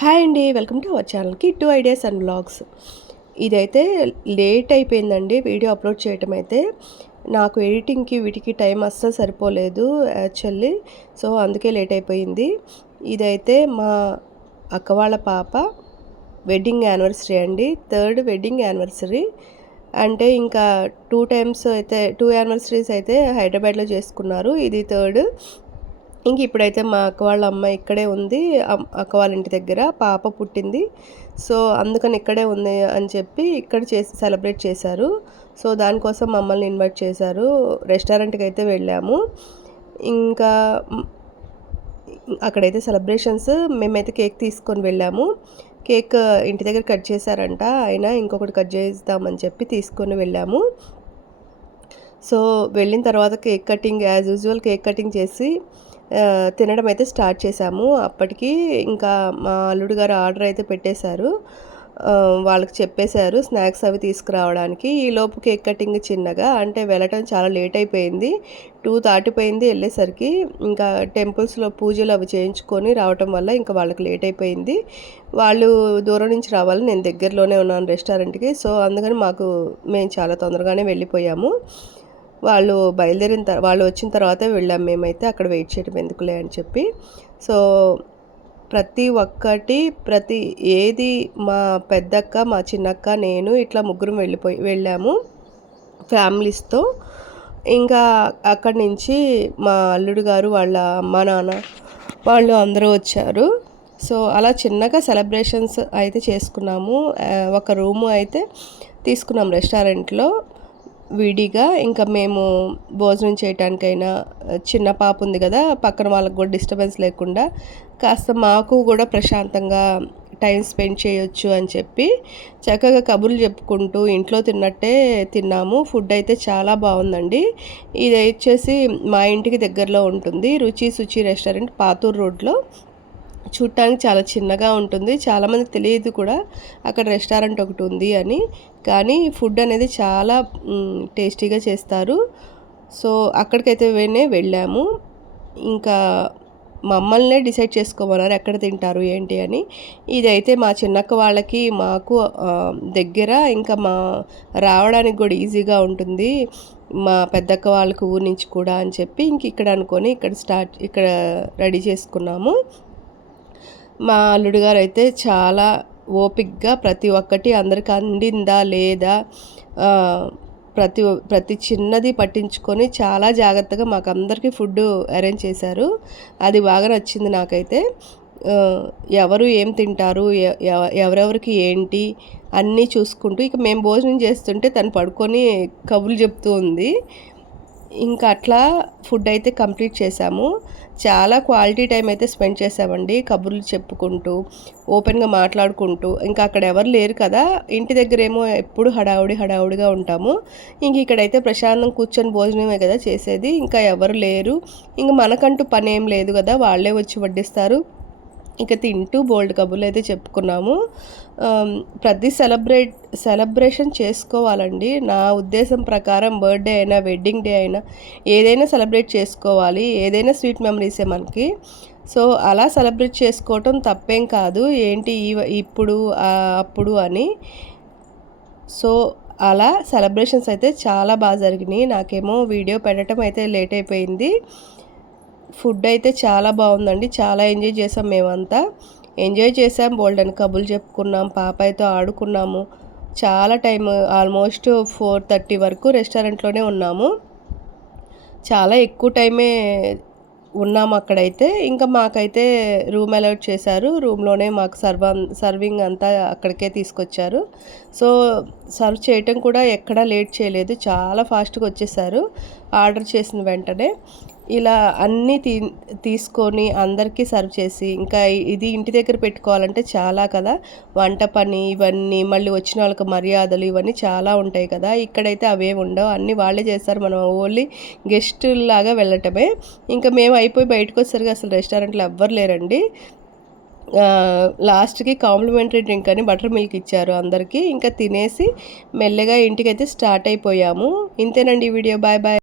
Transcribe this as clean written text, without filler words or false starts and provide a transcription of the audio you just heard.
Hi అండి, welcome to our ఛానల్కి 2 ideas and vlogs. ఇదైతే లేట్ అయిపోయిందండి వీడియో అప్లోడ్ చేయటం అయితే. నాకు ఎడిటింగ్కి వీటికి టైం అస్సలు సరిపోలేదు యాక్చువల్లీ. సో అందుకే లేట్ అయిపోయింది. ఇదైతే మా అక్క వాళ్ళ పాప వెడ్డింగ్ యానివర్సరీ అండి, 3rd వెడ్డింగ్ యానివర్సరీ. అంటే ఇంకా 2 టైమ్స్ అయితే 2 యానివర్సరీస్ అయితే హైదరాబాద్లో చేసుకున్నారు, ఇది 3rd. ఇంక ఇప్పుడైతే మా అక్క వాళ్ళ అమ్మాయి ఇక్కడే ఉంది, అక్క వాళ్ళ ఇంటి దగ్గర పాప పుట్టింది. సో అందుకని ఇక్కడే ఉంది అని చెప్పి ఇక్కడ సెలబ్రేట్ చేశారు. సో దానికోసం మమ్మల్ని ఇన్వైట్ చేశారు. రెస్టారెంట్కి అయితే వెళ్ళాము. ఇంకా అక్కడైతే సెలబ్రేషన్స్, మేమైతే కేక్ తీసుకొని వెళ్ళాము. కేక్ ఇంటి దగ్గర కట్ చేశారంట, అయినా ఇంకొకటి కట్ చేద్దామని చెప్పి తీసుకొని వెళ్ళాము. సో వెళ్ళిన తర్వాత cake cutting as usual cake cutting చేసి తినడం అయితే స్టార్ట్ చేశాము. అప్పటికి ఇంకా మా అల్లుడు గారు ఆర్డర్ అయితే పెట్టేశారు, వాళ్ళకి చెప్పేశారు స్నాక్స్ అవి తీసుకురావడానికి. ఈలోపు కేక్ కటింగ్ చిన్నగా అంటే వెళ్ళటం చాలా లేట్ అయిపోయింది, 2 దాటిపోయింది వెళ్ళేసరికి. ఇంకా టెంపుల్స్లో పూజలు అవి చేయించుకొని రావటం వల్ల ఇంకా వాళ్ళకి లేట్ అయిపోయింది. వాళ్ళు దూరం నుంచి రావాలి, నేను దగ్గరలోనే ఉన్నాను రెస్టారెంట్కి. సో అందుకని మేము చాలా తొందరగానే వెళ్ళిపోయాము. వాళ్ళు వాళ్ళు వచ్చిన తర్వాతే వెళ్ళాం మేమైతే, అక్కడ వెయిట్ చేయడం ఎందుకులే అని చెప్పి. సో ప్రతి ఏది మా పెద్దక్క, మా చిన్నక్క, నేను ఇట్లా ముగ్గురం వెళ్ళాము ఫ్యామిలీస్తో. ఇంకా అక్కడి నుంచి మా అల్లుడు గారు వాళ్ళ అమ్మ నాన్న వాళ్ళు అందరూ వచ్చారు. సో అలా చిన్నగా సెలబ్రేషన్స్ అయితే చేసుకున్నాము. ఒక రూము అయితే తీసుకున్నాం రెస్టారెంట్లో విడిగా. ఇంకా మేము భోజనం చేయటానికైనా, చిన్న పాప ఉంది కదా పక్కన వాళ్ళకి కూడా డిస్టర్బెన్స్ లేకుండా కాస్త మాకు కూడా ప్రశాంతంగా టైం స్పెండ్ చేయొచ్చు అని చెప్పి చక్కగా కబుర్లు చెప్పుకుంటూ ఇంట్లో తిన్నట్టే తిన్నాము. ఫుడ్ అయితే చాలా బాగుందండి. ఇది వచ్చేసి మా ఇంటికి దగ్గరలో ఉంటుంది, రుచి శుచి రెస్టారెంట్, పాతూరు రోడ్లో. చూడటానికి చాలా చిన్నగా ఉంటుంది, చాలామంది తెలియదు కూడా అక్కడ రెస్టారెంట్ ఒకటి ఉంది అని. కానీ ఫుడ్ అనేది చాలా టేస్టీగా చేస్తారు. సో అక్కడికైతే వెళ్ళాము. ఇంకా మమ్మల్నే డిసైడ్ చేసుకోమన్నారు ఎక్కడ తింటారు ఏంటి అని. ఇదైతే మా చిన్నక్క వాళ్ళకి మాకు దగ్గర, ఇంకా రావడానికి కూడా ఈజీగా ఉంటుంది మా పెద్దక్క వాళ్ళకి ఊరి నుంచి కూడా అని చెప్పి ఇంక ఇక్కడ అనుకొని ఇక్కడ రెడీ చేసుకున్నాము. మా అల్లుడు గారు అయితే చాలా ఓపిక్గా ప్రతి ఒక్కటి అందరికి అందిందా లేదా ప్రతి చిన్నది పట్టించుకొని చాలా జాగ్రత్తగా మాకు అందరికీ ఫుడ్ అరేంజ్ చేశారు. అది బాగా నచ్చింది నాకైతే. ఎవరు ఏం తింటారు, ఎవరెవరికి ఏంటి అన్నీ చూసుకుంటూ, ఇక మేము భోజనం చేస్తుంటే తను పడుకొని కబుర్లు చెప్తూ ఉంది. ఇంకా అట్లా ఫుడ్ అయితే కంప్లీట్ చేసాము. చాలా క్వాలిటీ టైం అయితే స్పెండ్ చేసామండి, కబుర్లు చెప్పుకుంటూ ఓపెన్గా మాట్లాడుకుంటూ. ఇంకా అక్కడ ఎవరు లేరు కదా, ఇంటి దగ్గర ఏమో ఎప్పుడు హడావుడిగా ఉంటాము. ఇంక ఇక్కడైతే ప్రశాంతం కూర్చొని భోజనమే కదా చేసేది, ఇంకా ఎవరు లేరు. ఇంక మనకంటూ పని ఏం లేదు కదా, వాళ్ళే వచ్చి వడ్డిస్తారు. ఇక తింటూ బోల్డ్ కబుర్లు అయితే చెప్పుకున్నాము. ప్రతి సెలబ్రేషన్ చేసుకోవాలండి నా ఉద్దేశం ప్రకారం. బర్త్డే అయినా, వెడ్డింగ్ డే అయినా, ఏదైనా సెలబ్రేట్ చేసుకోవాలి, ఏదైనా స్వీట్ మెమరీసే మనకి. సో అలా సెలబ్రేట్ చేసుకోవటం తప్పేం కాదు, ఏంటి ఇప్పుడు అప్పుడు అని. సో అలా సెలబ్రేషన్స్ అయితే చాలా బాగా జరిగినాయి. నాకేమో వీడియో పెట్టడం అయితే లేట్ అయిపోయింది. ఫుడ్ అయితే చాలా బాగుందండి, చాలా ఎంజాయ్ చేసాం, మేమంతా ఎంజాయ్ చేసాం. బోల్డెన్ కబుర్లు చెప్పుకున్నాం, పాపతో ఆడుకున్నాము. చాలా టైం, ఆల్మోస్ట్ 4:30 వరకు రెస్టారెంట్లోనే ఉన్నాము. చాలా ఎక్కువ టైమే ఉన్నాము అక్కడైతే. ఇంకా మాకైతే రూమ్ అలాట్ చేశారు, రూమ్లోనే మాకు సర్వింగ్ అంతా అక్కడికే తీసుకొచ్చారు. సో సర్వ్ చేయటం కూడా ఎక్కడా లేట్ చేయలేదు, చాలా ఫాస్ట్గా వచ్చేసారు ఆర్డర్ చేసిన వెంటనే. ఇలా అన్నీ తీసుకొని అందరికీ సర్వ్ చేసి, ఇంకా ఇది ఇంటి దగ్గర పెట్టుకోవాలంటే చాలా కదా వంట పని, ఇవన్నీ మళ్ళీ వచ్చిన వాళ్ళకి మర్యాదలు ఇవన్నీ చాలా ఉంటాయి కదా. ఇక్కడైతే అవేమి ఉండవు, అన్నీ వాళ్ళే చేస్తారు, మనం ఓన్లీ గెస్టులాగా వెళ్ళటమే. ఇంకా మేము అయిపోయి బయటకు వచ్చేసరికి అసలు రెస్టారెంట్లో ఎవ్వరు లేరండి. లాస్ట్కి కాంప్లిమెంటరీ డ్రింక్ అని బటర్ మిల్క్ ఇచ్చారు అందరికీ. ఇంకా తినేసి మెల్లగా ఇంటికైతే స్టార్ట్ అయిపోయాము. ఇంతేనండి ఈ వీడియో. Bye bye.